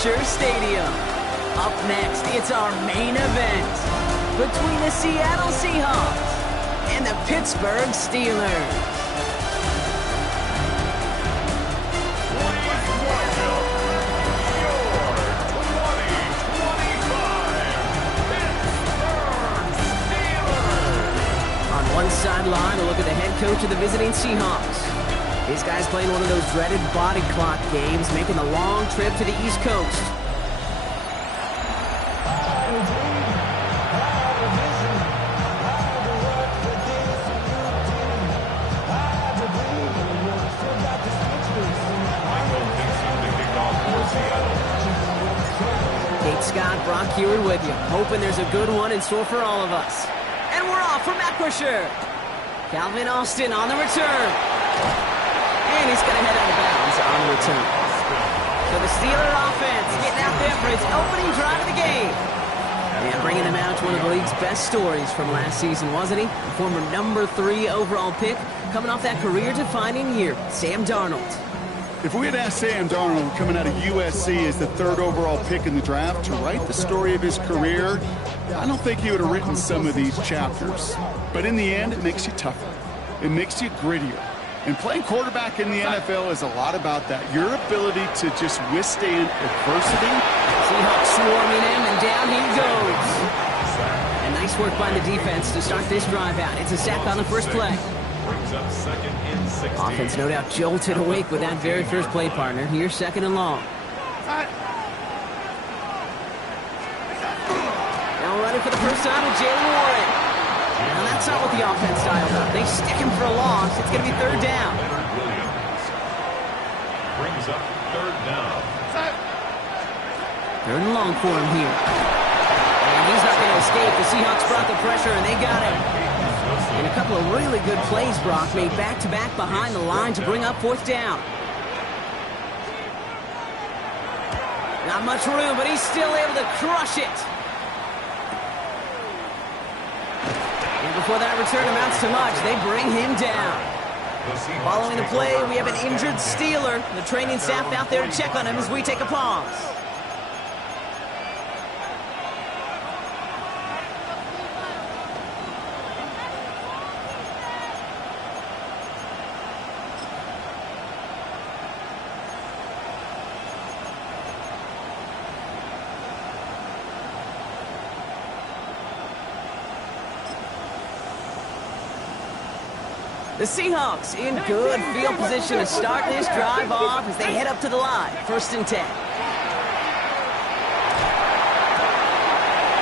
Acrisure Stadium. Up next, it's our main event between the Seattle Seahawks and the Pittsburgh Steelers. Please welcome your 2025 Pittsburgh Steelers. On one sideline, a look at the head coach of the visiting Seahawks. These guys playing one of those dreaded body clock games, making the long trip to the East Coast. Kate Scott, Brock Huard with you, hoping there's a good one in store for all of us. And we're off from Acrisure. Calvin Austin on the return. And he's going to head out of bounds on the return. So the Steeler offense getting out there for its opening drive of the game. And bringing them out to one of the league's best stories from last season, wasn't he? The former number 3 overall pick, coming off that career-defining year, Sam Darnold. If we had asked Sam Darnold, coming out of USC as the 3rd overall pick in the draft, to write the story of his career, I don't think he would have written some of these chapters. But in the end, it makes you tougher. It makes you grittier. And playing quarterback in the NFL is a lot about that. Your ability to just withstand adversity. Seahawks swarming him, and down he goes. And nice work by the defense to start this drive out. It's a sack on the first play. Brings up 2nd and 16. Offense no doubt jolted awake with that very first play partner. Here's 2nd and long. Now running for the first time with Jaylen Warren. Now that's not what the offense dialed up. They stick him for a loss. It's going to be 3rd down. Leonard Williams brings up 3rd down. 3rd and long for him here. And he's not going to escape. The Seahawks brought the pressure, and they got him. And a couple of really good plays, Brock, made back-to-back behind the line to bring up 4th down. Not much room, but he's still able to crush it. And before that return amounts to much, they bring him down. Following the play, we have an injured Steeler. The training staff out there to check on him as we take a pause. The Seahawks in good field position to start this drive off as they head up to the line. 1st and 10.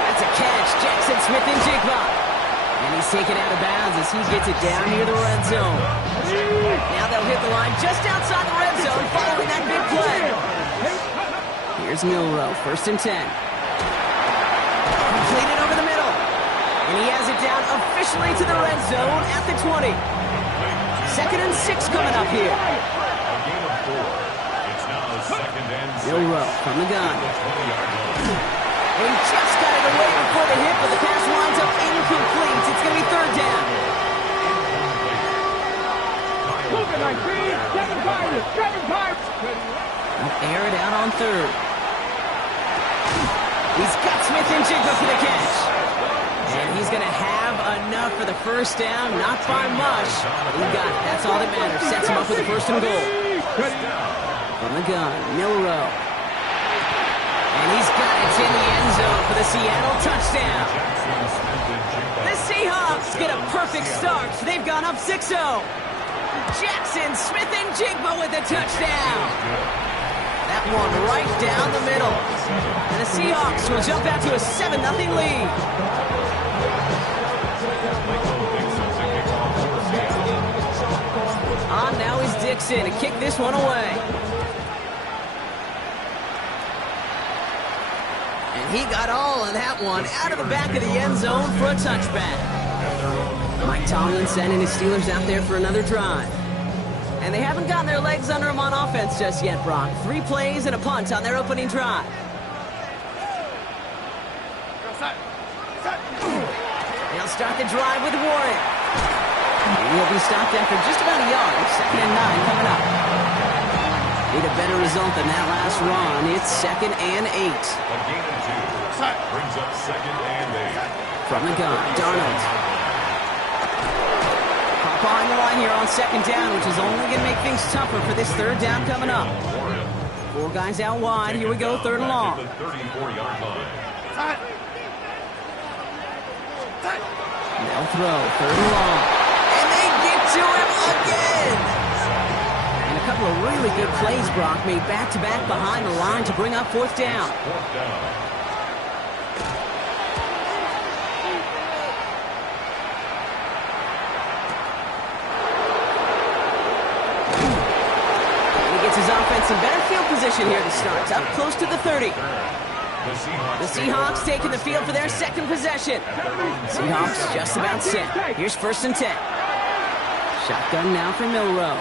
That's a catch. Jackson Smith-Njigba. And he's taken out of bounds as he gets it down near the red zone. Now they'll hit the line just outside the red zone following that big play. Here's Milroe. 1st and 10. Completed over the middle. And he has it down officially to the red zone at the 20. 2nd and 6 coming up here. A gain of 4. It's now 2nd and 6. Milroe from the gun. 20-yard line. He just got it away before the hit, but the pass winds up incomplete. It's going to be 3rd down. They'll air it out on 3rd. He's got Smith-Njigba for the catch. And he's going to have enough for the 1st down, not by much. But he got it. That's all that matters. Sets him up with the 1st and goal. From the gun, Milroe. And he's got it in the end zone for the Seattle touchdown. The Seahawks get a perfect start. They've gone up 6-0. Jackson Smith-Njigba with the touchdown. That one right down the middle. And the Seahawks will jump out to a 7-0 lead. Now is Dixon to kick this one away. And he got all of that one out of the back of the end zone for a touchback. Mike Tomlin sending his Steelers out there for another drive. And they haven't gotten their legs under them on offense just yet, Brock. 3 plays and a punt on their opening drive. They'll start the drive with Warren. He will be stopped after just about a yard. 2nd and 9 coming up. Need a better result than that last run. It's 2nd and 8. A gain of 2. Brings up 2nd and 8. From the gun, Darnold. Hop on the line here on 2nd down, which is only going to make things tougher for this 3rd down coming up. 4 guys out wide. Here we go, 3rd and long. 34-yard line. They'll throw, 3rd and long. And they get to him again! And a couple of really good plays, Brock, made back-to-back behind the line to bring up 4th down. 4th down. His offense in better field position here to start. Up close to the 30. The Seahawks taking the field for their 2nd possession. Seahawks just about set. Here's 1st and 10. Shotgun now for Milroe.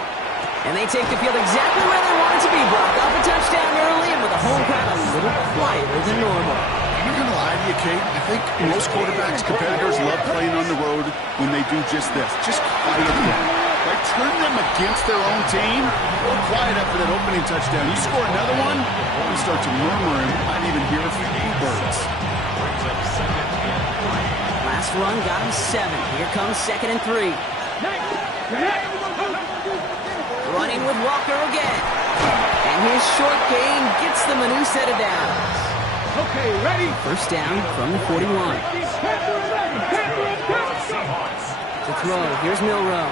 And they take the field exactly where they want it to be, Brock. Off a touchdown early and with the home crowd a little quieter than normal. I'm not going to lie to you, Kate. I think most quarterbacks, competitors love playing on the road when they do just this. Just quiet them. Like, turn them against their own team. Go quiet after that opening touchdown. You score another one, you start to murmur and you might even hear a few birds. Last run got him 7. Here comes 2nd and 3. Running with Walker again. And his short gain gets them a new set of downs. Okay, ready? 1st down from the 41. To throw, here's Milroe.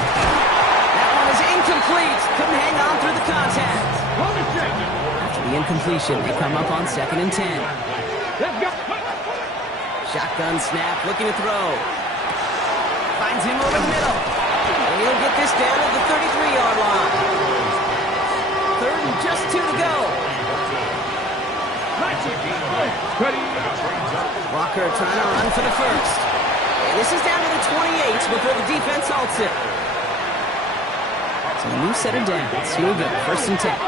That one is incomplete. Couldn't hang on through the contact. After the incompletion, they come up on 2nd and 10. Shotgun snap, looking to throw. Finds him over the middle. And he'll get this down at the 33-yard line. 3rd and just 2 to go. Walker trying to run for the 1st. And this is down to the 28 before the defense halts it. So a new set of downs. Here we go, 1st and 10.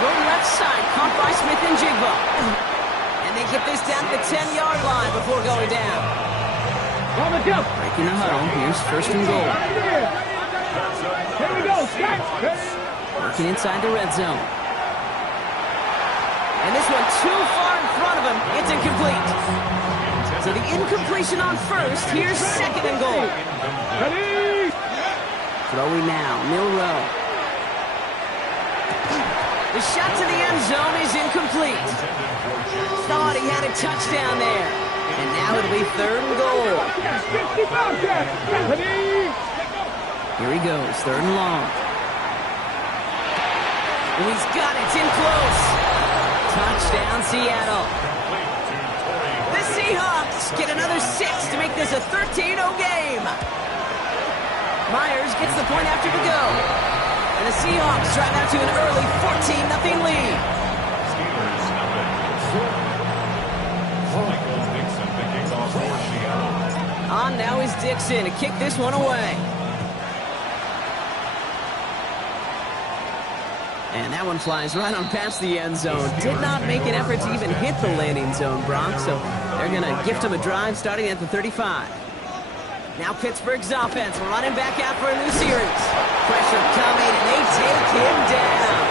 Throw left side, caught by Smith and Jigba. And they get this down to the 10-yard line before going down. Breaking the huddle, here's 1st and goal. Here we go, Working inside the red zone. And this one too far in front of him. It's incomplete. So the incompletion on 1st. Here's 2nd and goal. Ready? Throwing now, Milroe. The shot to the end zone is incomplete. Thought he had a touchdown there. And now it'll be 3rd and goal. Here he goes, 3rd and long. And he's got it, it's in close. Touchdown, Seattle. The Seahawks get another 6 to make this a 13-0 game. Myers gets the point after to go. And the Seahawks drive out to an early 14-0 lead. On now is Dixon to kick this one away. And that one flies right on past the end zone. Did not make an effort to even hit the landing zone, Brock. So they're going to gift him a drive starting at the 35. Now Pittsburgh's offense running back out for a new series. Pressure coming, and they take him down.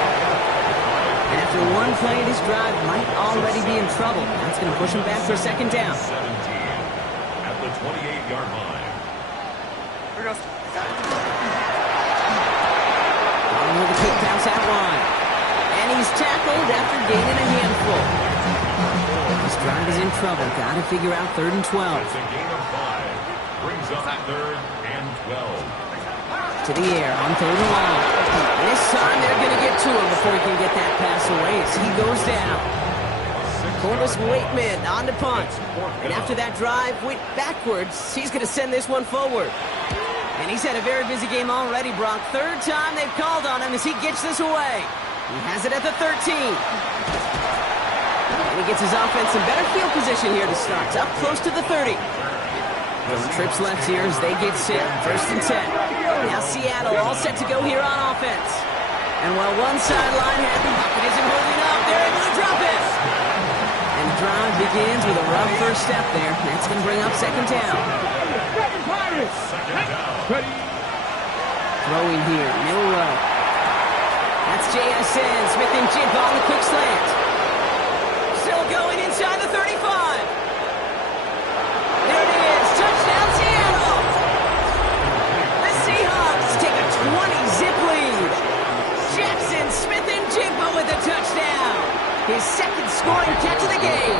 And after one play, this drive might already be in trouble. That's going to push him back for a 2nd down. 17 at the 28-yard line. Here goes. With the quick pass out wide. And he's tackled after gaining a handful. This drive is in trouble. Got to figure out 3rd and 12. It's a gain of 5. Brings up 3rd and 12. To the air on 3rd and long. And this time they're going to get to him before he can get that pass away as he goes down. Corliss Waitman on to punt. And after that drive went backwards, he's going to send this one forward. And he's had a very busy game already, Brock. 3rd time they've called on him as he gets this away. He has it at the 13. And he gets his offense in better field position here to start. Up close to the 30. Throwing trips left here as they get set. 1st and 10. Now Seattle all set to go here on offense. And while one sideline had the pocket isn't holding up, they're able to drop it. And The drive begins with a rough first step there. That's going to bring up second down. Ready. Throwing here, Milroe. That's JSN. Smith-Njigba on the quick slant. Still going inside the 35. There it is. Touchdown, Seattle. The Seahawks take a 20-zip lead. Jackson Smith-Njigba with a touchdown. His second scoring catch of the game.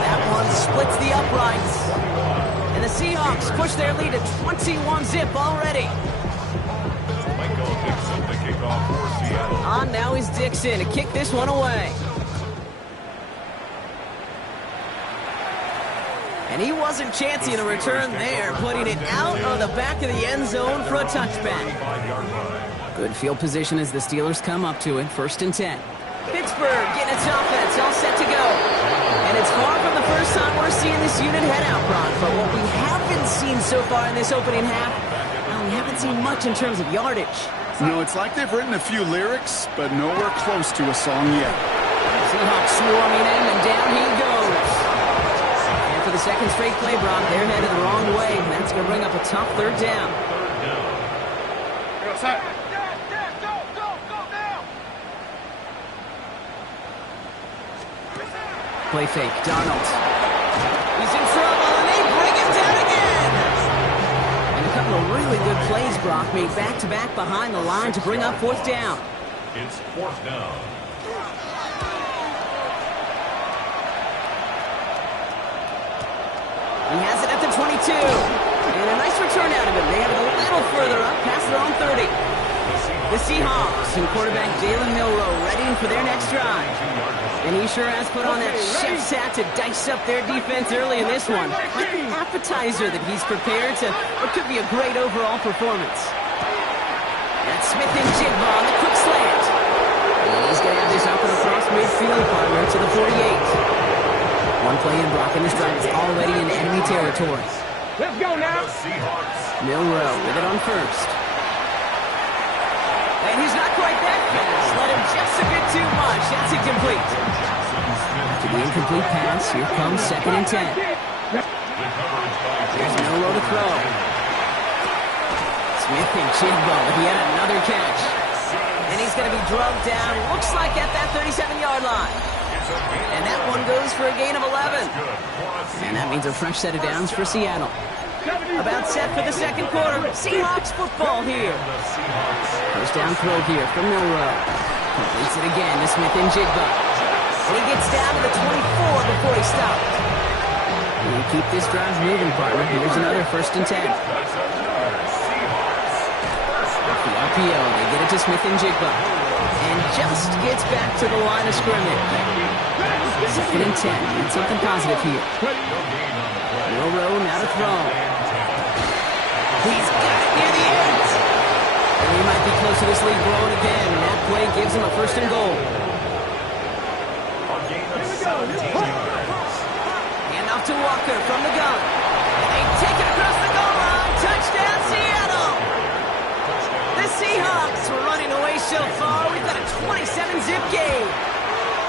That one splits the uprights. And the Seahawks push their lead to 21-zip already. Michael Dixon, the kickoff for Seattle. On now is Dixon to kick this one away. And he wasn't chancing a return there, putting it out of the back of the end zone for a touchback. 5-yard line. Good field position as the Steelers come up to it, 1st and 10. Pittsburgh getting its offense all set to go. And it's far from the first time we're seeing this unit head out, Brock. But what we haven't seen so far in this opening half, well, we haven't seen much in terms of yardage. No, it's like they've written a few lyrics, but nowhere close to a song yet. Seahawks swarming in, and down he goes. And for the second straight play, Brock, they're headed the wrong way. And that's going to bring up a tough third down. Go outside. Play fake, Darnold. He's in trouble, and they bring him down again. And a couple of really good plays, Brock, made back-to-back behind the line to bring up 4th down. It's 4th down. He has it at the 22. And a nice return out of him. They have it a little further up, past their own 30. The Seahawks and quarterback Jalen Milroe ready for their next drive. And he sure has put on that chef's hat to dice up their defense early in this one. Like an appetizer that he's prepared to what could be a great overall performance. That's Smith-Njigba on the quick slant. And he's going to have this up and across midfield, partner, to the 48. One play in, Brock, and this drive is already in enemy territory. Let's go now. The Seahawks. Milroe with it on first. And he's not quite that fast. Let him just a bit too much. That's incomplete. After the incomplete pass, here comes 2nd and 10. There's Milroe to throw. Smith-Njigba with yet another catch. And he's going to be drugged down, looks like at that 37-yard line. And that one goes for a gain of 11. And that means a fresh set of downs for Seattle. About set for the second quarter. Seahawks football here. First down throw here from Milroe. Completes it again to Smith-Njigba. And he gets down to the 24 before he stopped. We keep this drive moving, partner. Here's another 1st and 10. Off the RPO, they get it to Smith-Njigba. And just gets back to the line of scrimmage. 2nd and 10. Need something positive here. Milroe now to throw. He's got it near the end. And he might be close to this lead growing again. And that play gives him a 1st and goal. Hand off to Walker from the gun. And they take it across the goal line. Touchdown, Seattle. The Seahawks were running away so far. We've got a 27-zip game.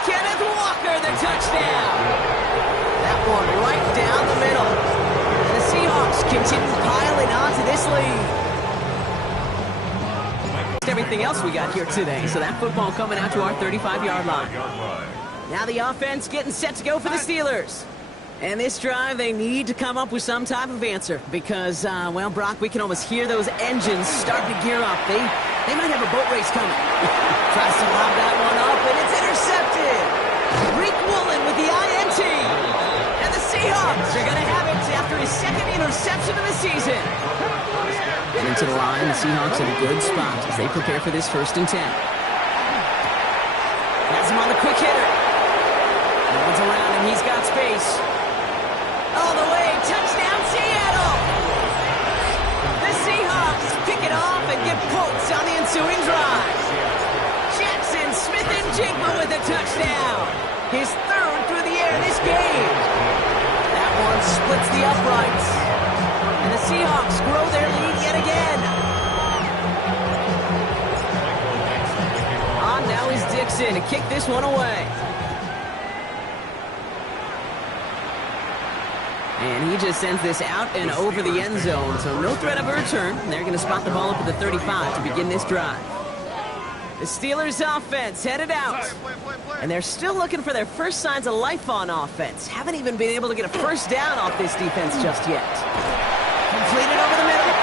Kenneth Walker, the touchdown. That one right down the middle. And the Seahawks continue piling on to this lead. Everything else we got here today. So that football coming out to our 35-yard line. Now the offense getting set to go for the Steelers. And this drive, they need to come up with some type of answer because, well, Brock, we can almost hear those engines starting to gear up. They might have a boat race coming. Tries to lob that one up, and it's intercepted. Reek Woolen with the INT. And the Seahawks are going to have it after his 2nd interception of the season. Getting to the line, the Seahawks in a good spot as they prepare for this 1st and 10. Has him on the quick hitter. Runs around, and he's got space. All the way, touchdown Seattle! The Seahawks pick it off and get points on the ensuing drive. Jackson Smith-Njigba with a touchdown. His 3rd through the air this game. That one splits the uprights. And the Seahawks grow their lead yet again. On now is Dixon to kick this one away. And he just sends this out and over the end zone, so no threat of a return. They're going to spot the ball up at the 35 to begin this drive. The Steelers offense headed out. And they're still looking for their first signs of life on offense. Haven't even been able to get a first down off this defense just yet. Completed over the middle.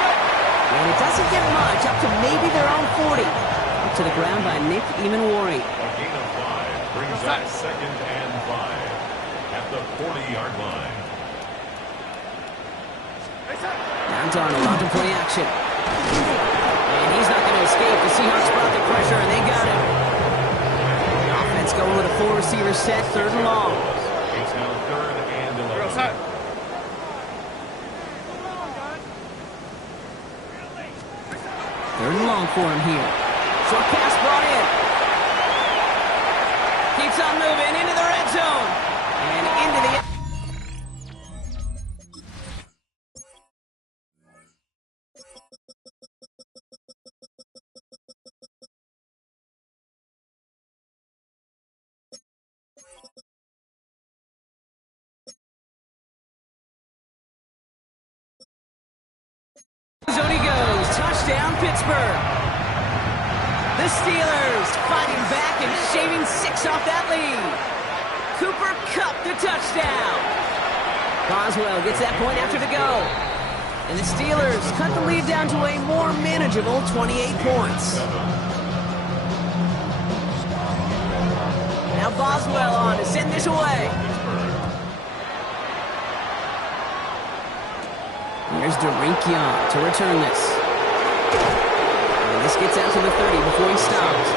And it doesn't get much, up to maybe their own 40. Up to the ground by Nick Emanwari. A gain of 5 brings up 2nd and 5 at the 40-yard line. Now Darnold on to play action. And he's not going to escape. The Seahawks brought the pressure, and they got him. The offense going with a 4-receiver set, 3rd and long. It's now 3rd and 11. Third and long for him here. Short pass brought in. Keeps on moving into the red zone. And into the... zone he goes. Touchdown, Pittsburgh. The Steelers fighting back and shaving 6 off that lead. Cooper Kupp the touchdown. Boswell gets that point after the go. And the Steelers cut the lead down to a more manageable 28 points. Now Boswell on to send this away. Here's Derek Young to return this. And this gets out to the 30 before he stops.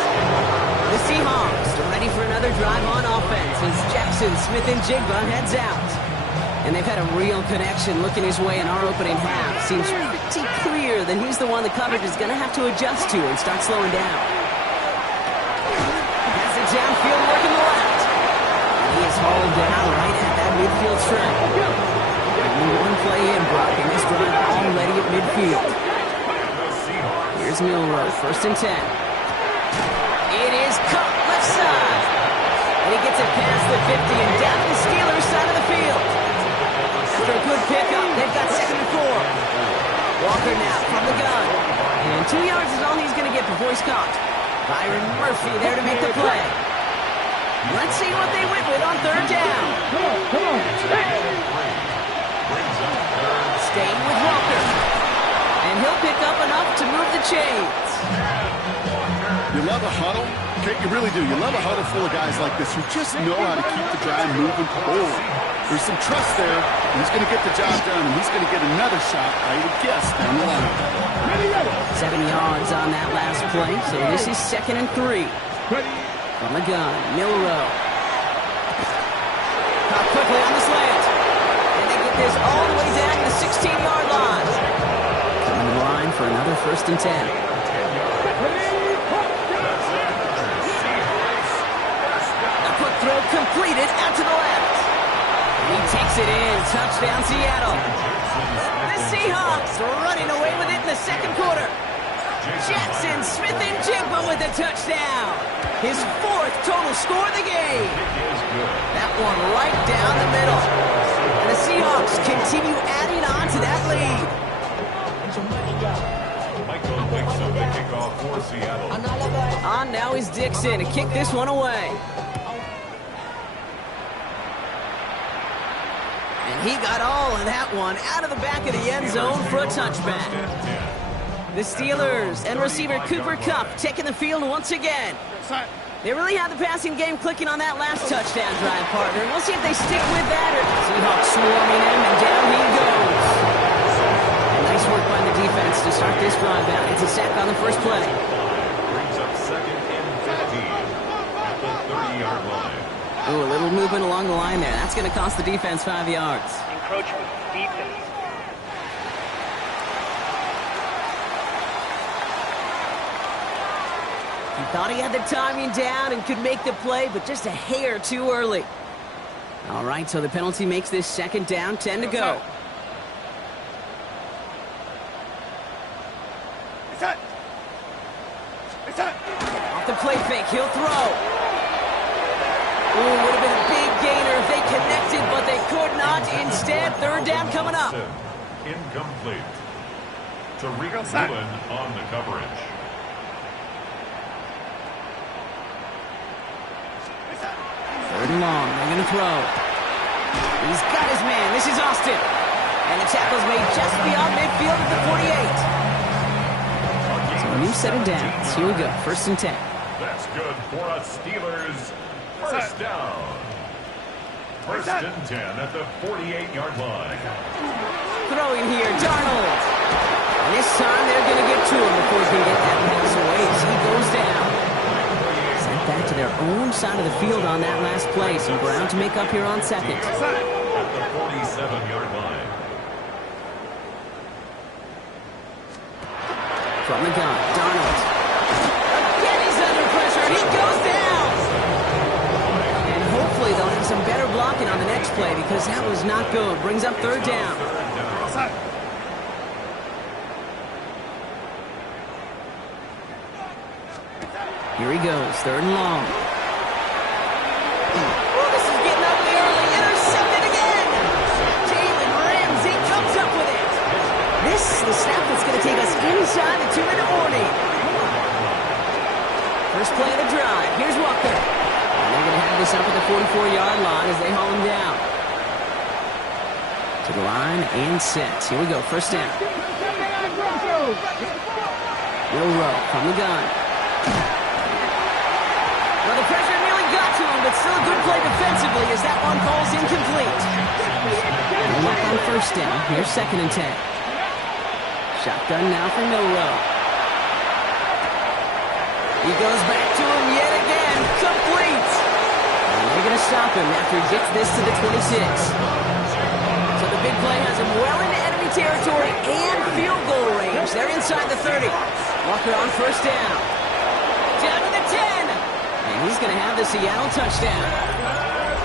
The Seahawks are ready for another drive on offense as Jackson Smith-Njigba heads out. And they've had a real connection looking his way in our opening half. Seems pretty clear that he's the one the coverage is going to have to adjust to and start slowing down. Has it downfield working the left. And he is hauled down right at that midfield strip. One play in, Brock, and this drive already at midfield. Here's Milroe, 1st and 10. It is Kupp, left side. And he gets it past the 50 and down to the Steelers side of the field. After a good pickup, they've got 2nd and 4. Walker now from the gun. And 2 yards is all he's going to get before he's caught. Byron Murphy there to make the play. Let's see what they went with on 3rd down. Come on. Staying with Walker. And he'll pick up enough to move the chains. You love a huddle? Okay, you really do. You love a huddle full of guys like this who just know how to keep the drive moving forward. There's some trust there, and he's going to get the job done, and he's going to get another shot, I would guess, down the line. 7 yards on that last play, so this is 2nd and 3. From the gun, Milroe. Caught quickly on the slant. And they get this all the way down to the 16-yard line. Coming to the line for another 1st and 10. A quick throw completed out to the left. And he takes it in. Touchdown, Seattle. The Seahawks running away with it in the 2nd quarter. Jackson Smith-Njigba with a touchdown. His 4th total score of the game. That one right down the middle. And the Seahawks continue adding on to that lead. Michael Dixon, the kickoff for Seattle. On now is Dixon to kick this one away. And he got all of that one out of the back of the end zone for a touchback. The Steelers and receiver Cooper Kupp taking the field once again. They really had the passing game clicking on that last touchdown drive, partner. We'll see if they stick with that. Seahawks swarming him, and down he goes. And nice work by the defense to start this drive out. It's a sack on the first play. Brings up 2nd and 15 at the 30-yard line. Ooh, a little movement along the line there. That's going to cost the defense 5 yards. Encroachment defense. He thought he had the timing down and could make the play, but just a hair too early. All right, so the penalty makes this 2nd down, 10 to go. Off the play fake, he'll throw. Ooh, would have been a big gainer if they connected, but they could not. Instead, third down coming up. Incomplete. Tariq Woolen on the coverage. Third and long. They're going to throw. He's got his man. This is Austin. And the tackle's made just beyond midfield at the 48. So a new set of downs. Here we go. First and 10. That's good for us Steelers. First down. First and 10 at the 48-yard line. Throwing here, Darnold. And this time they're going to get to him before he can get that pass away as he goes down. Sent back to their own side of the field on that last play. So Brown to make up here on second. At the 47-yard line. From the gun, Darnold. Again, he's under pressure. He goes down. And hopefully they'll have some better blocking on the next play because that was not good. Brings up third down. Here he goes, third and long. Oh, this is getting ugly early. Intercepted again. Jalen Ramsey comes up with it. This is the snap that's going to take us inside the 2-minute warning. First play of the drive. Here's Walker. And they're going to have this up at the 44-yard line as they haul him down. To the line and set. Here we go, first down. Will Rowe from the gun. Well, the pressure nearly got to him, but still a good play defensively as that one falls incomplete. No luck on first down. Here's second and 10. Shotgun now for Milroe. He goes back to him yet again. Complete. And they're going to stop him after he gets this to the 26. So the big play has him well into enemy territory and field goal range. They're inside the 30. Walker on first down. Down to the 10. And he's going to have the Seattle touchdown.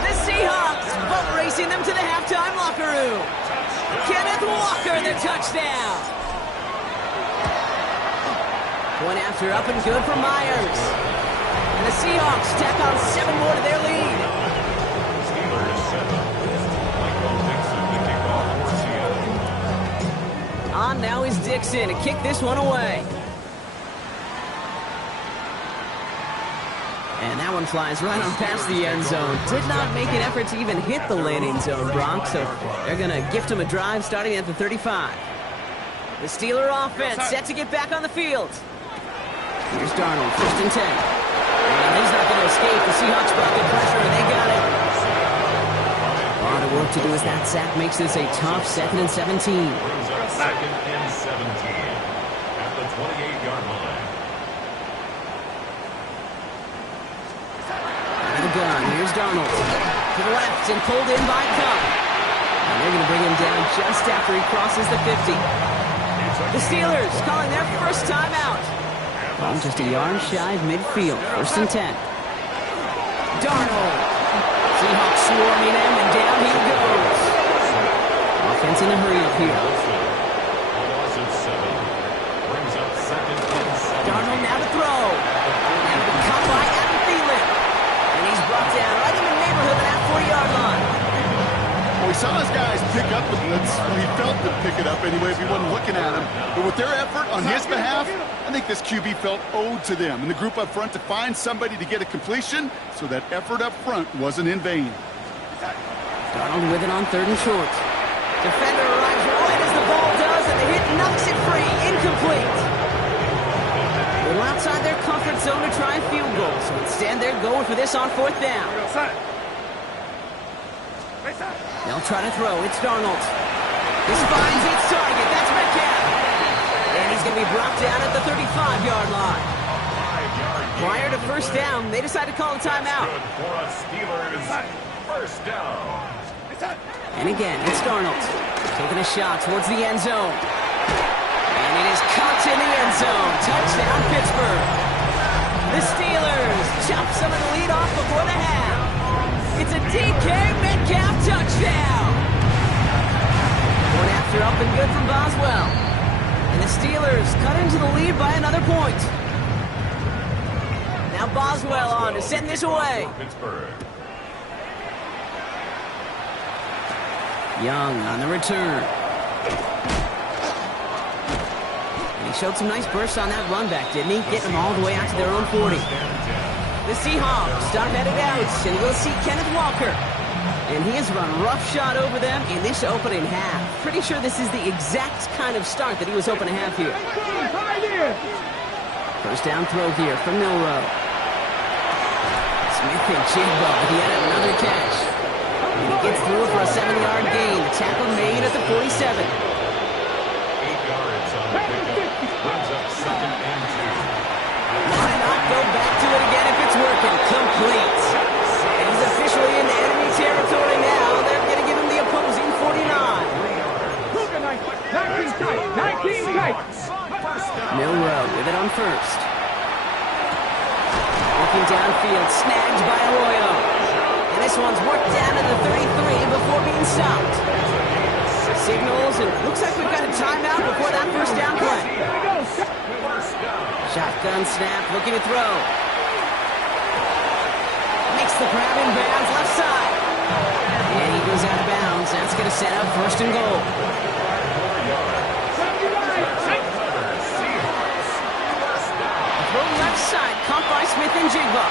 The Seahawks boat racing them to the halftime locker room. Kenneth Walker, the touchdown. One after up and good for Myers. And the Seahawks tack on 7 more to their lead. Steelers set up. Michael Dixon to kick off for Seattle. On now is Dixon to kick this one away. And that one flies right on past the end zone. Did not make an effort to even hit the landing zone, Bronx. So they're going to gift him a drive starting at the 35. The Steeler offense set to get back on the field. Here's Darnold, first and 10. And he's not going to escape. The Seahawks brought the pressure, and they got it. A lot of work to do as that sack makes this a tough second and 17. Brings up second and 17 at the 28-yard line. The gun. Here's Darnold. To the left and pulled in by Cup. And they're going to bring him down just after he crosses the 50. The Steelers calling their first timeout. From just a yard shy of midfield. First and 10. Darnold. Seahawks swarming him, and down he goes. Offense in a hurry up here. A loss of 7. Brings up second and 7. Darnold now to throw. And the cut by Adam Thielen. And he's brought down right in the neighborhood of that 40-yard line. Well, we saw his guys pick up the blitz. He felt them pick it up anyway if he wasn't looking at him. But with their effort on his behalf, I think this QB felt owed to them and the group up front to find somebody to get a completion, so that effort up front wasn't in vain. Darnold with it on third and short. Defender arrives right as the ball does, and the hit knocks it free. Incomplete. A little outside their comfort zone to try a field goal, so instead they're going for this on fourth down. They'll try to throw. It's Darnold. This finds its target. That's Metcalf. And he's going to be brought down at the 35-yard line. Prior to first down, they decide to call a timeout. Good for us Steelers. First down. And again, it's Darnold. Taking a shot towards the end zone. And it is caught in the end zone. Touchdown, Pittsburgh. The Steelers chop some of the lead off before the half. It's a DK Metcalf touchdown. One after up and good from Boswell. And the Steelers cut into the lead by another point. Now Boswell on to send this away. Pittsburgh. Young on the return. And he showed some nice bursts on that run back, didn't he? Getting them all the way out to their own 40. The Seahawks start headed out, and we'll see Kenneth Walker. And he has run roughshod over them in this opening half. Pretty sure this is the exact kind of start that he was hoping to have here. First down throw here from Milroe. Smith-Njigba, he had another catch. And he gets through for a 7-yard gain. The tackle made at the 47. 8 yards on the pickup. Brings up 2nd and 2. Why not go back to it again if it's working? Complete. And he's officially in enemy territory now. They're going to give him the opposing 49. 19 tight. Milroe with it on first. Looking downfield, snagged by Arroyo. And this one's worked down to the 33 before being stopped. Signals, and looks like we've got a timeout before that first down play. Shotgun snap, looking to throw. Makes the grab in bounds, left side. And he goes out of bounds. That's going to set up 1st and goal. Throw left side, caught by Smith-Njigba.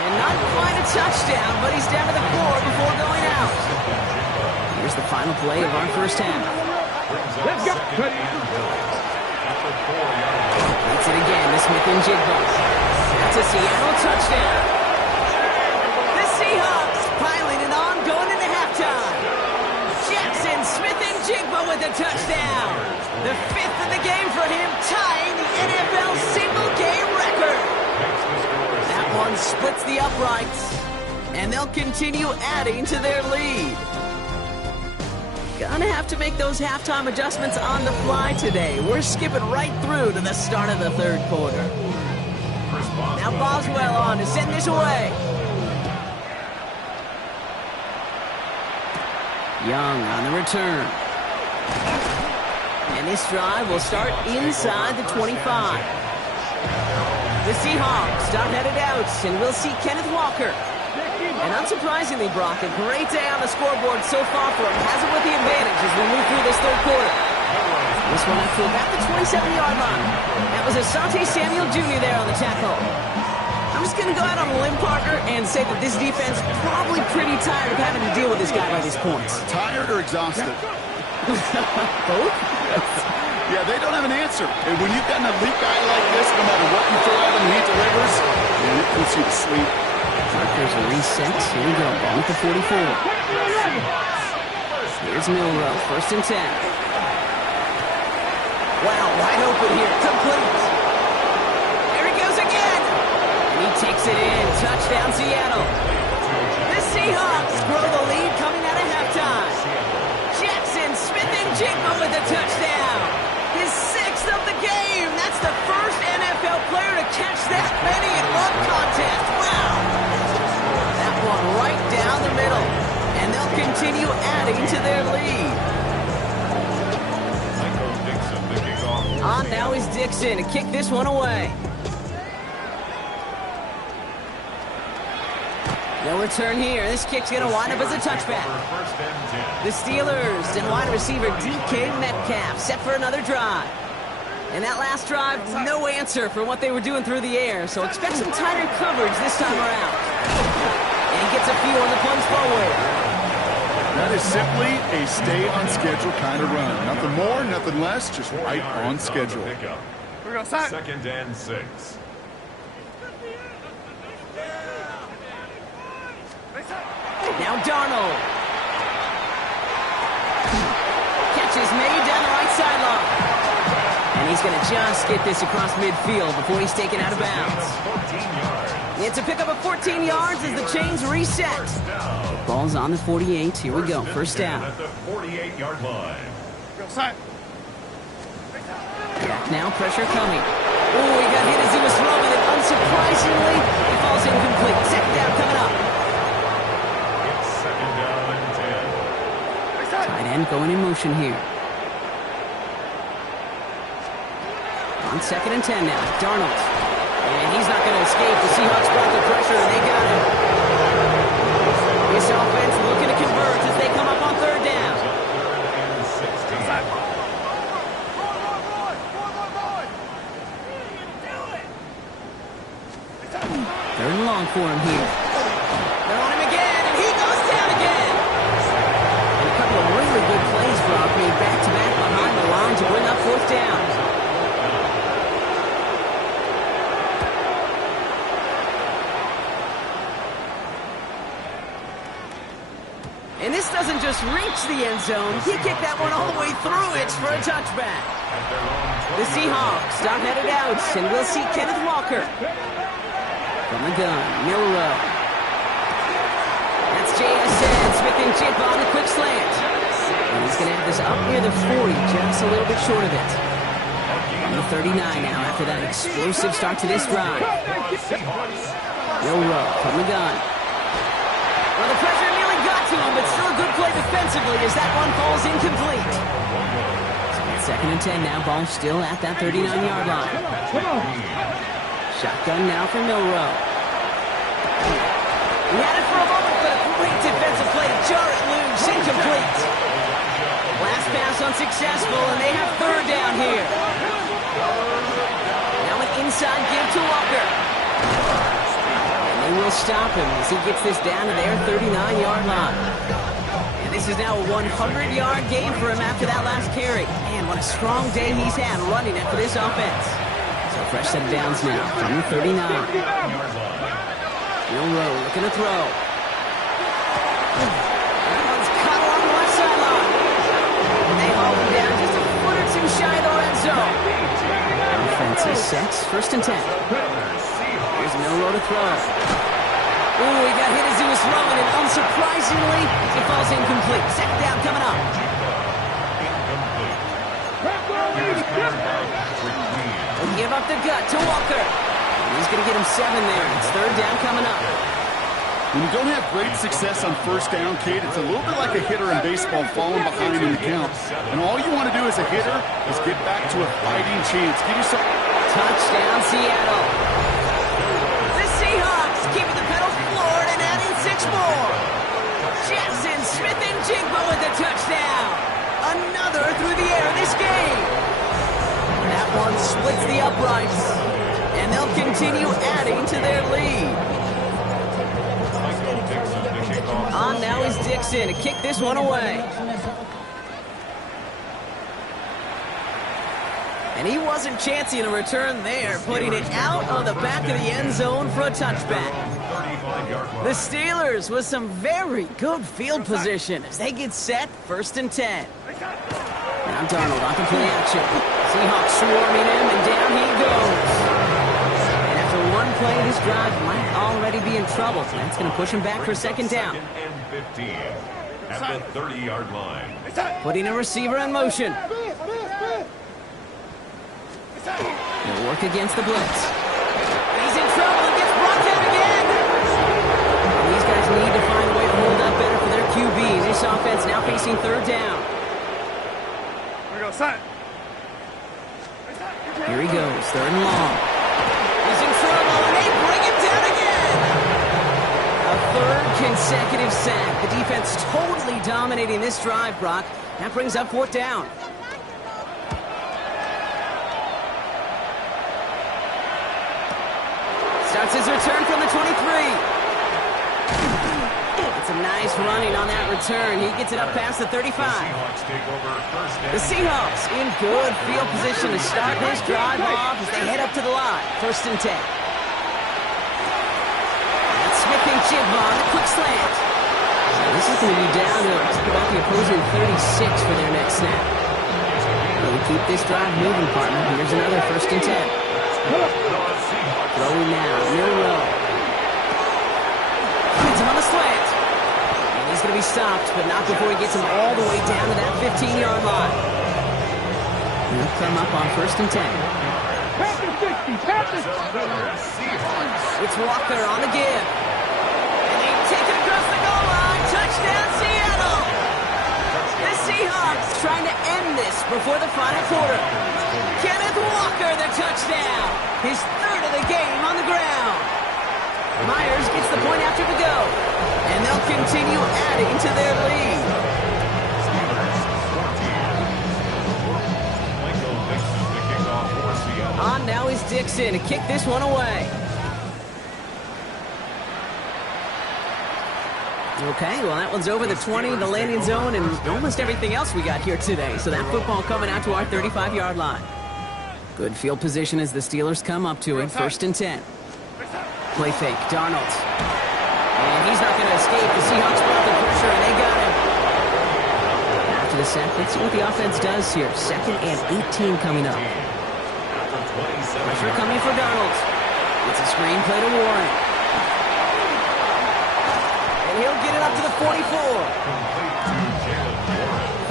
And not quite a touchdown, but he's down to the 4 before going out. Here's the final play of our first half. Let's go. Beats it again to Smith-Njigba. That's a Seattle touchdown. The Seahawks piling it on, going into halftime. Jackson Smith-Njigba with a touchdown. The 5th of the game for him, tying the NFL single-game record. That one splits the uprights, and they'll continue adding to their lead. Gonna have to make those halftime adjustments on the fly today. We're skipping right through to the start of the 3rd quarter. Now Boswell on to send this away. Young on the return. And this drive will start inside the 25. The Seahawks start headed out, and we'll see Kenneth Walker. And unsurprisingly, Brock, a great day on the scoreboard so far for him. Has it with the advantage as we move through this 3rd quarter. This one up to about the 27-yard line. That was Asante Samuel Jr. there on the tackle. I'm just going to go out on a limb, Parker, and say that this defense probably pretty tired of having to deal with this guy by these points. Tired or exhausted? Both? Yeah, they don't have an answer. And when you've got an elite guy like this, no matter what you throw at him, he delivers, and it puts you to sleep. There's a reset. Here we go. Ball at the 44. Here's Milroe. 1st and 10. Wow, wide open here. Complete. There he goes again. And he takes it in. Touchdown, Seattle. The Seahawks grow the lead coming out of halftime. Jackson Smith-Njigba with a touchdown. His 6th of the game. That's the first NFL player to catch that many in one contest. Wow. That one right down the middle. And they'll continue adding to their lead. On now is Dixon to kick this one away. No return here. This kick's going to wind up as a touchback. The Steelers and wide receiver DK Metcalf set for another drive. And that last drive, no answer for what they were doing through the air. So expect some tighter coverage this time around. And he gets a few on the punch forward. That is simply a stay-on-schedule kind of run. Nothing more, nothing less, just right on schedule. We're going to start. 2nd and 6. Now Darnold. Catch is made down the right sideline. And he's going to just get this across midfield before he's taken out of bounds. It's a pickup of 14 yards as the chains reset. Ball's on the 48. Here we go. 1st down. At the 48-yard line. Now pressure coming. Oh, he got hit as he was throwing it. Unsurprisingly, it falls incomplete. 2nd down coming up. It's 2nd down and 10. Tight end going in motion here. On 2nd and 10 now. Darnold. And he's not going to escape. The Seahawks brought the pressure, and they got him. This offense looking to convert as they come up on 3rd down. Third and long for him here. They're on him again, and he goes down again. And a couple of really good plays, Brock, made back-to-back behind the line to bring up fourth down. And this doesn't just reach the end zone. He kicked that one all the way through. It's for a touchback. The Seahawks are headed out, and we'll see Kenneth Walker. From the gun, Milroe. That's JSN, Smith and Chip on the quick slant. And he's going to have this up near the 40, just a little bit short of it. On the 39 now after that explosive start to this drive. Milroe from the gun. Well, the pressure nearly got to him, but still a good play defensively as that one falls incomplete. So it's 2nd and 10 now. Ball still at that 39-yard line. Shotgun now for Milroe. He had it for a moment, but a great defensive play to jar it loose. Incomplete. Last pass unsuccessful, and they have third down here. Now an inside give to Walker. They will stop him as he gets this down to their 39-yard line. And this is now a 100-yard gain for him after that last carry. Man, what a strong day he's had running it for this offense. So fresh set of downs now from the 39. Milroe looking to throw. That one's cut along the left sideline. And they haul him down just a foot or two shy of the red zone. Offense is set, 1st and 10. Here's Milroe to throw. Ooh, he got hit as he was throwing, and unsurprisingly, it falls incomplete. 2nd down coming up. He'll give up the gut to Walker. And he's going to get him 7 there. It's 3rd down coming up. When you don't have great success on 1st down, Kate, it's a little bit like a hitter in baseball falling behind in the count. And all you want to do as a hitter is get back to a fighting chance. Give yourself... Touchdown, Seattle. Keeping the pedals floored and adding 6 more. Jackson Smith-Njigba with the touchdown. Another through the air this game. That one splits the uprights, and they'll continue adding to their lead. On now is Dixon to kick this one away. And he wasn't chancing a return there, putting it out of the back of the end zone for a touchback. The Steelers with some very good field position as they get set, 1st and 10. Now Darnold on the play action. Seahawks swarming him, and down he goes. And after one play, this drive might already be in trouble. So that's going to push him back for 2nd down. 2nd and 15 at the 30-yard line. Putting a receiver in motion. He'll work against the blitz. He's in trouble and gets brought down again. And these guys need to find a way to hold up better for their QB. This offense now facing 3rd down. Here we go, son. Here he goes, 3rd and long. He's in trouble, and they bring him down again. A 3rd consecutive sack. The defense totally dominating this drive, Brock. That brings up 4th down. Starts his return from the 23. It's a nice running on that return. He gets it up past the 35. The Seahawks in good field position to start this drive off as they head up to the line. 1st and 10. That's Smith-Njigba on the quick slant. So this is going to be down to about the opposing 36 for their next snap. We'll keep this drive moving, partner. Here's another 1st and 10. Throwing now, Milroe. Finds him on the slant. And he's going to be stopped, but not before he gets him all the way down to that 15-yard line. He'll come up on 1st and 10. It's Walker on the give. And they take it across the goal line. Touchdown, Seattle. The Seahawks trying to end this before the final quarter. Kenneth Walker, the touchdown. His 3rd of the game on the ground. Myers gets the point after the go. And they'll continue adding to their lead. On now is Dixon to kick this one away. Okay, well, that one's over the 20, the landing zone, and almost everything else we got here today. So that football coming out to our 35-yard line. Good field position as the Steelers come up to it. 1st and 10. Play fake. Darnold. And he's not going to escape. The Seahawks brought the pressure, and they got him. After the sack, let's see what the offense does here. 2nd and 18 coming up. Pressure coming for Darnold. It's a screen play to Warren. And he'll get it up to the 44.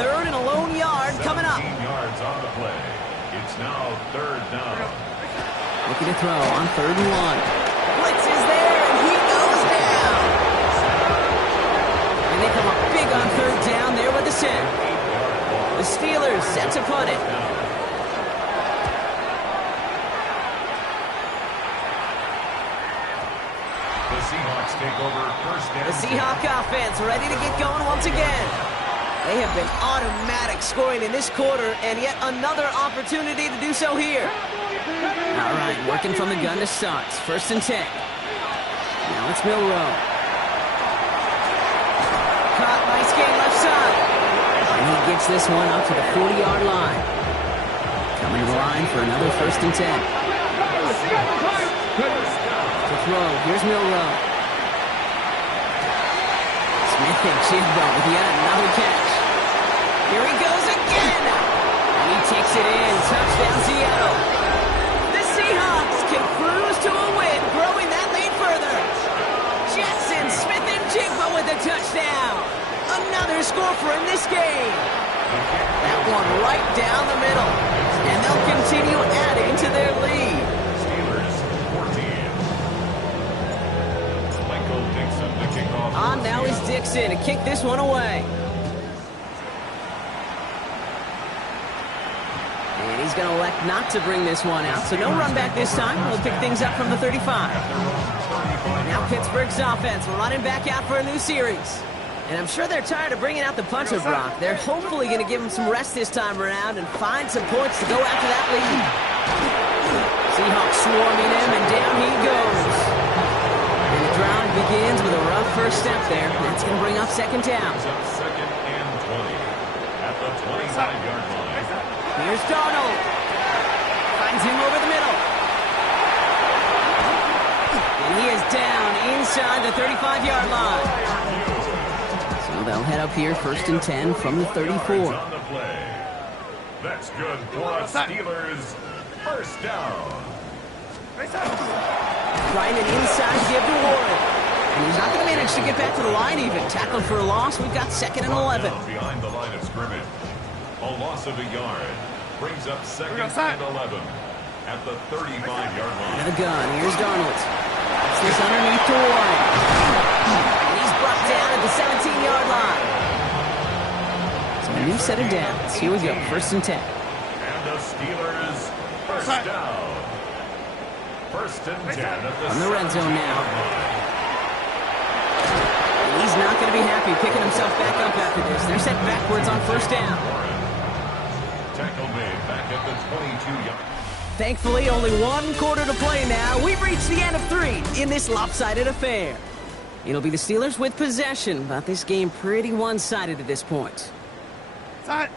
3rd and a lone yard coming up. 15 yards on the play. It's now 3rd down. Looking to throw on 3rd and 1. Blitz is there, and he goes down. And they come up big on 3rd down there with the sack. The Steelers set to punt it. The Seahawks take over 1st and The Seahawk offense ready to get going once again. They have been automatic scoring in this quarter, and yet another opportunity to do so here. All right, working from the gun to start. 1st and 10. Now it's Milroe. Caught, nice gain left side. And he gets this one up to the 40-yard line. Coming to the line for another 1st and 10. To throw, here's Milroe. Smith and Chigbo with yet another catch. Here he goes again. And he takes it in. Touchdown, Seattle. The Seahawks can cruise to a win, growing that lead further. Jackson, Smith, and Jigba with a touchdown. Another score for him this game. That one right down the middle. And they'll continue adding to their lead. Steelers 14. Michael Dixon to kick off. On now is Dixon to kick this one away. And he's going to elect not to bring this one out. So no run back this time. We'll pick things up from the 35. Now Pittsburgh's offense running back out for a new series. And I'm sure they're tired of bringing out the punter, Brock. They're hopefully going to give him some rest this time around and find some points to go after that lead. Seahawks swarming him, and down he goes. And the drive begins with a rough first step there. That's going to bring up 2nd down. It's up 2nd and 20 at the 25-yard line. Here's Darnold. Finds him over the middle. And he is down inside the 35-yard line. So they'll head up here 1st and 10 from the 34. On the play. That's good for us Steelers. 1st down. Trying an inside give to Warren. And he's not going to manage to get back to the line even. Tackled for a loss. We've got 2nd and 11. Behind the line of scrimmage. A loss of a yard. Brings up 2nd and 11 at the 35-yard line. And the gun. Here's Darnold. That's this underneath to Warren. And he's brought down at the 17-yard line. So a new set of downs. Here we go. 1st and 10. And the Steelers 1st down. 1st and 10 at the On the red zone now. And he's not going to be happy picking himself back up after this. They're set backwards on 1st down. Tackle made back at the 22-yard. Thankfully, only 1 quarter to play now. We've reached the end of 3 in this lopsided affair. It'll be the Steelers with possession, but this game pretty one-sided at this point. From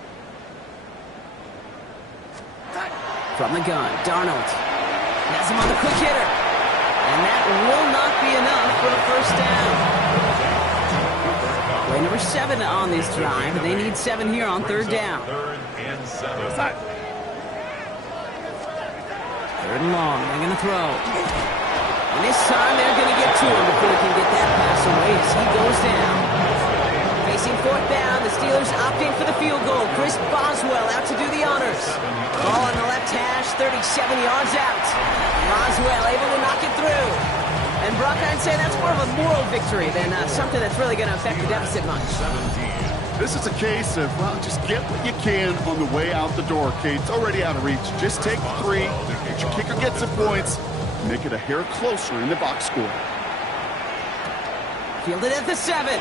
the gun, Darnold has him on the quick hitter. And that will not be enough for a 1st down. Play number 7 on this drive, and they need 7 here on 3rd down. 3rd and 7. 3rd and long, they're going to throw. And this time they're going to get to him before he can get that pass away as he goes down. Facing 4th down, the Steelers opting for the field goal. Chris Boswell out to do the honors. Ball on the left hash, 37 yards out. Boswell able to knock it through. And Brock, I'd say that's more of a moral victory than something that's really going to affect the deficit much. 17. This is a case of, well, just get what you can on the way out the door, Kate. It's already out of reach. Just take the 3, let your kicker get some points, make it a hair closer in the box score. Fielded at the 7.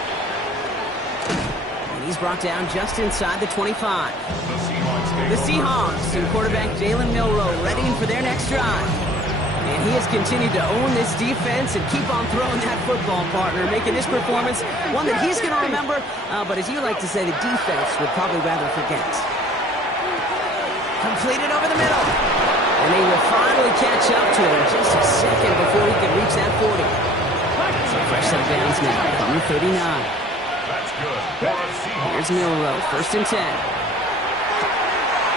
And he's brought down just inside the 25. The Seahawks and quarterback Jalen Milroe readying for their next drive. And he has continued to own this defense and keep on throwing that football, partner, making this performance one that he's going to remember, but as you like to say, the defense would probably rather forget. Completed over the middle. And he will finally catch up to him just a second before he can reach that 40. So fresh set of downs now from the 39. That's good. Here's Milroe, 1st and 10.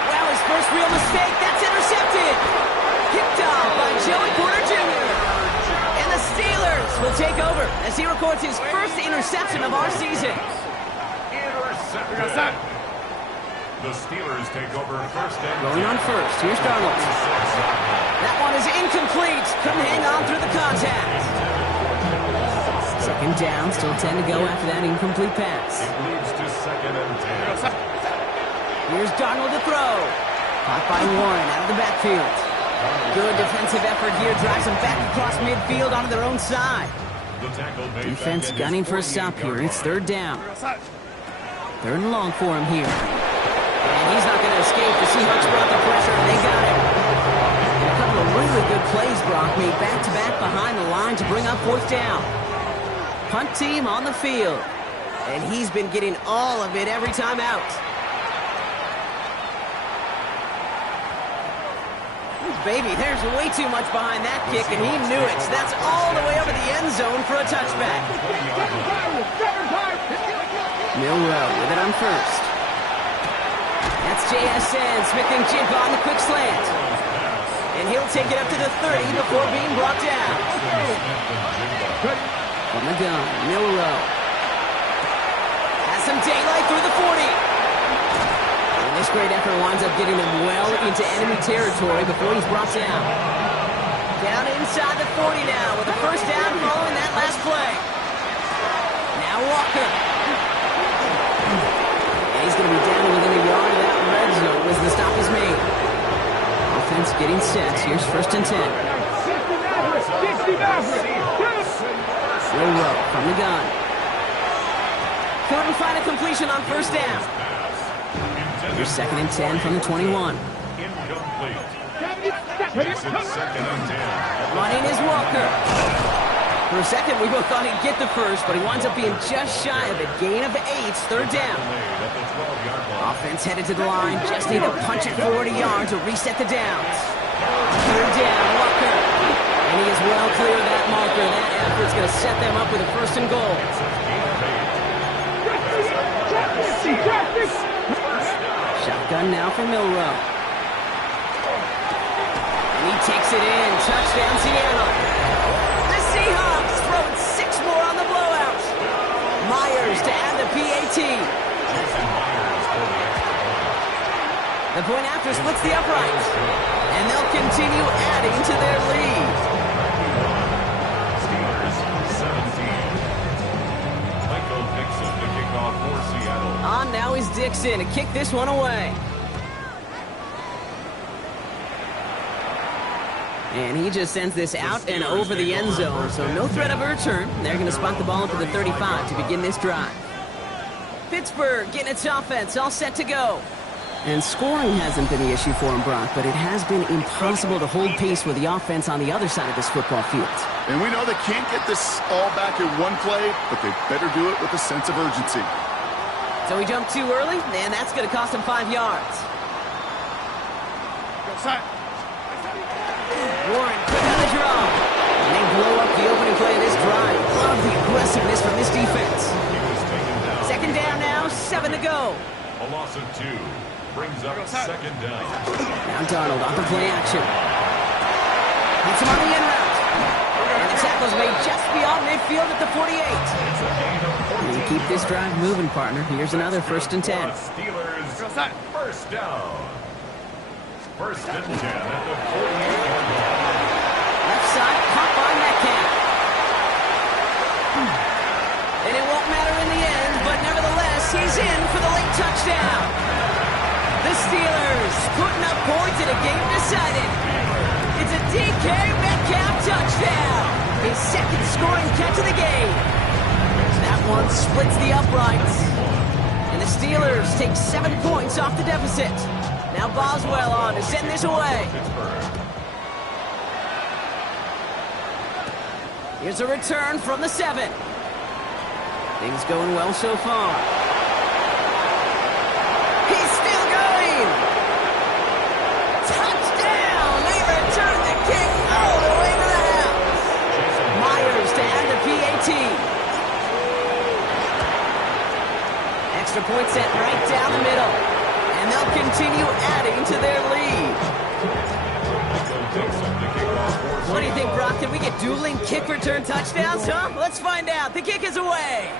Well, his first real mistake, that's intercepted. Picked off by Joey Porter Jr. And the Steelers will take over as he records his first interception of our season. Intercepted. The Steelers take over 1st and 10. Going on first, here's Darnold. That one is incomplete. Couldn't hang on through the contact. 2nd down, still 10 to go after that incomplete pass. It leads to 2nd and 10. Here's Darnold to throw. Caught by Warren out of the backfield. Good defensive effort here. Drives them back across midfield onto their own side. The tackle made Defense back at gunning his for a stop here. 48-yard It's 3rd down. Outside. 3rd and long for him here. And he's not going to escape. The Seahawks brought the pressure, and they got him. And a couple of really good plays, Brock, made back-to-back behind the line to bring up 4th down. Punt team on the field. And he's been getting all of it every time out. Ooh, baby, there's way too much behind that kick, and he knew it. That's all the way over the end zone for a touchback. Milroe with it on 1st. That's JSN. Smith and Jigba on the quick slant. And he'll take it up to the 30 before being brought down. From the gun, Milroe. Has some daylight through the 40. And this great effort winds up getting him well into enemy territory before he's brought down. Down inside the 40 now with a 1st down following that last play. Now Walker. And he's going to be down within a yard of that red zone as the stop is made. Offense getting set. Here's 1st and 10. Milroe from the gun. Couldn't find a completion on 1st down. Here's 2nd and 10 from the 21. Incomplete. Makes it 2nd and 10. Running is Walker. For a second, we both thought he'd get the first, but he winds up being just shy of a gain of 8. 3rd down. Offense headed to the line. Just need to punch it 40 yards to reset the downs. 3rd down, Walker. And he is well clear of that marker. That effort's going to set them up with a 1st and goal. Shotgun now for Milroe. And he takes it in. Touchdown, Seattle. The Seahawks throwing 6 more on the blowout. Myers to add the PAT. The point after splits the upright. And they'll continue adding to their lead. Steelers 17. Michael Dixon to kick off for Seattle. On now is Dixon to kick this one away. And he just sends this out and over the end zone, so no threat of a return. They're going to spot the ball up to the 35 to begin this drive. Pittsburgh getting its offense all set to go. And scoring hasn't been the issue for him, Brock, but it has been impossible to hold pace with the offense on the other side of this football field. And we know they can't get this all back in one play, but they better do it with a sense of urgency. So he jumped too early, and that's going to cost him 5 yards. Outside. Warren quick on the draw. And they blow up the opening play of this drive. Love the aggressiveness from this defense. 2nd down now, 7 to go. A loss of 2 brings up 2nd down. Now Darnold off the play action. Hits him on the in route. And the tackle's made just beyond midfield at the 48. And you keep this drive moving, partner. Here's another 1st and 10. Steelers 1st down. 1st and 10 at the 48-yard line. Left side, caught by Metcalf. And it won't matter in the end, but nevertheless, he's in for the late touchdown. The Steelers putting up points in a game decided. It's a DK Metcalf touchdown. His 2nd scoring catch of the game. That one splits the uprights. And the Steelers take 7 points off the deficit. Now Boswell on to send this away. Here's a return from the 7. Things going well so far. He's still going! Touchdown! They return the kick all the way to the house. Myers to add the PAT. Extra point set right down the middle. And they'll continue adding to their lead. What do you think, Brock? Can we get dueling kick return touchdowns, huh? Let's find out. The kick is away.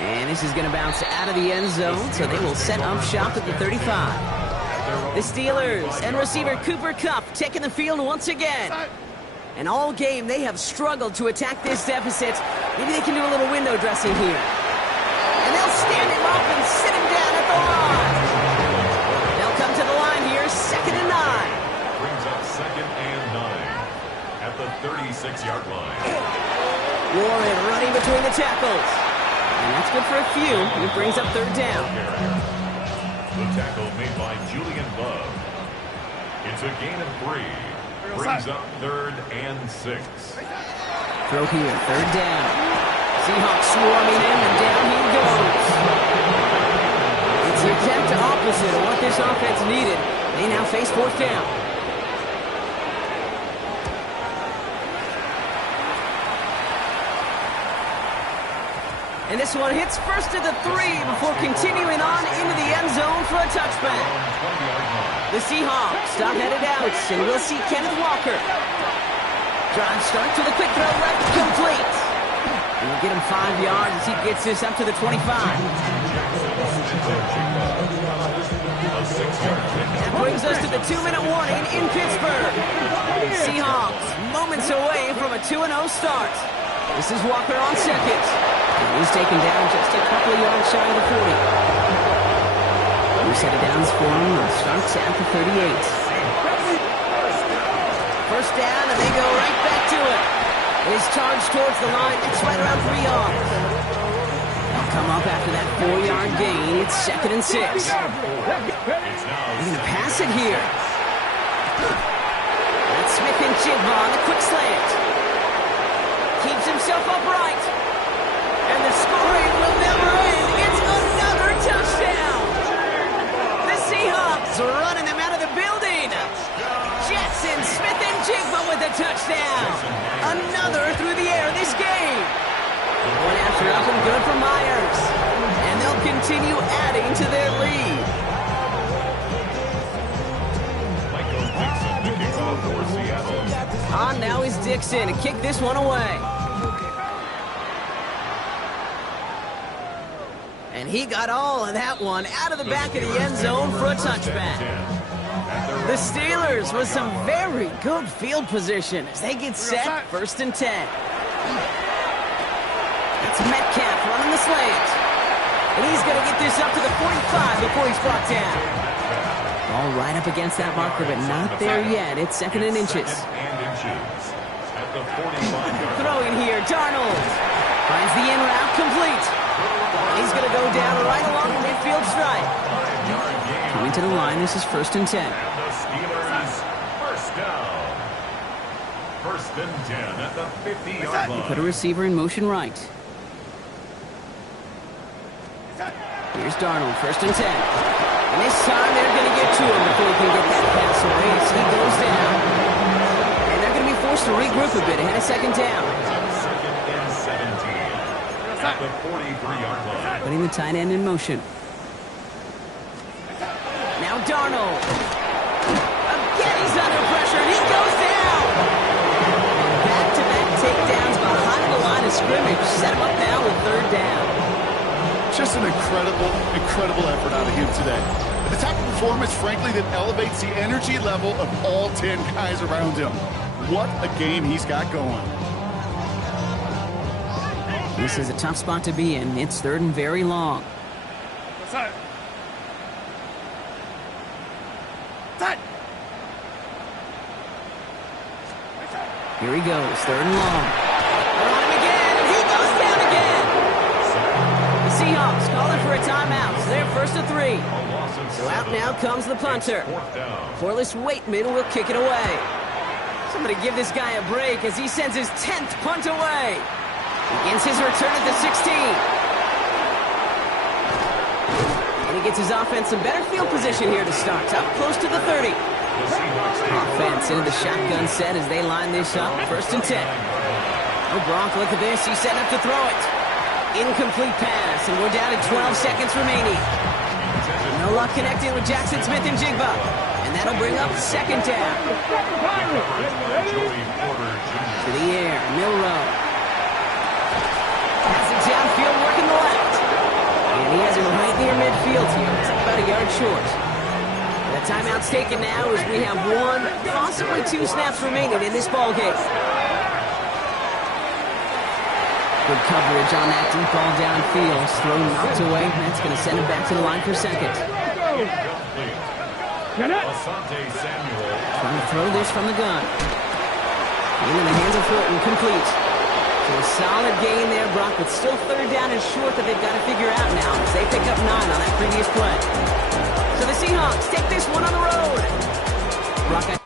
And this is going to bounce out of the end zone, so they will set up shop at the 35. The Steelers and receiver Cooper Kupp taking the field once again. And all game, they have struggled to attack this deficit. Maybe they can do a little window dressing here. And they'll stand him up and sit him down at the line. They'll come to the line here, 2nd and 9. Brings up 2nd and 9 at the 36-yard line. Warren running between the tackles. And that's good for a few. It brings up 3rd down. The tackle made by Julian Love. It's a gain of 3. Brings up 3rd and 6. Throw here, 3rd down. Seahawks swarming in, and down he goes. It's the exact opposite of what this offense needed. They now face 4th down. And this one hits first at the 3 before continuing on into the end zone for a touchback. The Seahawks stop headed out, and we'll see Kenneth Walker. Drive starts with a quick throw left, complete. He'll get him 5 yards as he gets this up to the 25. That brings us to the 2-minute warning in Pittsburgh. Seahawks moments away from a 2-0 start. This is Walker on 2nd. And he's taken down just a couple of yards shy of the 40. New set of downs for him. Starts at the 38. 1st down, and they go right back to it. His charge towards the line. It's right around 3 yards. They'll come up after that 4-yard gain. It's 2nd and 6. They're going to pass it here. That's Smith and Jigba on the quick slant. Keeps himself upright. And the scoring will never end. It's another touchdown. The Seahawks are running them out of the building. Jetson, Smith and Jigba with a touchdown. Another through the air this game. One after up and good for Myers. And they'll continue adding to their lead. Michael Dixon to kick off for Seattle. On now is Dixon to kick this one away. And he got all of that one out of the back of the end zone for a touchback. The Steelers with some very good field position as they get set, 1st and 10. That's Metcalf running the slant. And he's going to get this up to the 45 before he's brought down. All right up against that marker, but not there yet. It's 2nd and inches. At the 45-yard Throwing here, Darnold. Finds the in route complete. He's going to go down right along the midfield stripe. Coming to the line, this is 1st and 10. And the Steelers, 1st down. 1st and 10 at the 50-yard line. Put a receiver in motion right. Here's Darnold, 1st and 10. And this time they're going to get to him before he can get that pass away as he goes down. And they're going to be forced to regroup a bit ahead of 2nd down. 2nd and 17 at the 43-yard line. Putting the tight end in motion. Now Darnold. Again, he's under pressure, and he goes down. Back-to-back takedowns behind the line of scrimmage. Set him up now with 3rd down. Just an incredible effort out of him today. The type of performance, frankly, that elevates the energy level of all 10 guys around him. What a game he's got going. This is a tough spot to be in. It's 3rd and very long. Here he goes, 3rd and long. They're on him again, and he goes down again. The Seahawks calling for a timeout. So they're 1st and 3. So out now comes the punter. Corliss Waitman will kick it away. Somebody give this guy a break as he sends his 10th punt away. Begins his return at the 16. And he gets his offense some better field position here to start. Up close to the 30. Offense into the shotgun set as they line this up. 1st and 10. Oh, Gronk, look at this. He's setting up to throw it. Incomplete pass, and we're down to 12 seconds remaining. No luck connecting with Jackson Smith and Jigba. And that'll bring up 2nd down. To the air, Milrow. Has it downfield, working the left. And he has it right near midfield here. It's about a yard short. The timeout's taken now as we have 1, possibly 2 snaps remaining in this ball game. Good coverage on that deep ball downfield. Throw knocked away. That's going to send him back to the line for 2nd. Trying to throw this from the gun. In the hands of Fulton, complete. So a solid gain there, Brock, but still 3rd down and short that they've got to figure out now as they pick up 9 on that previous play. So the Seahawks take this one on the road. Brock,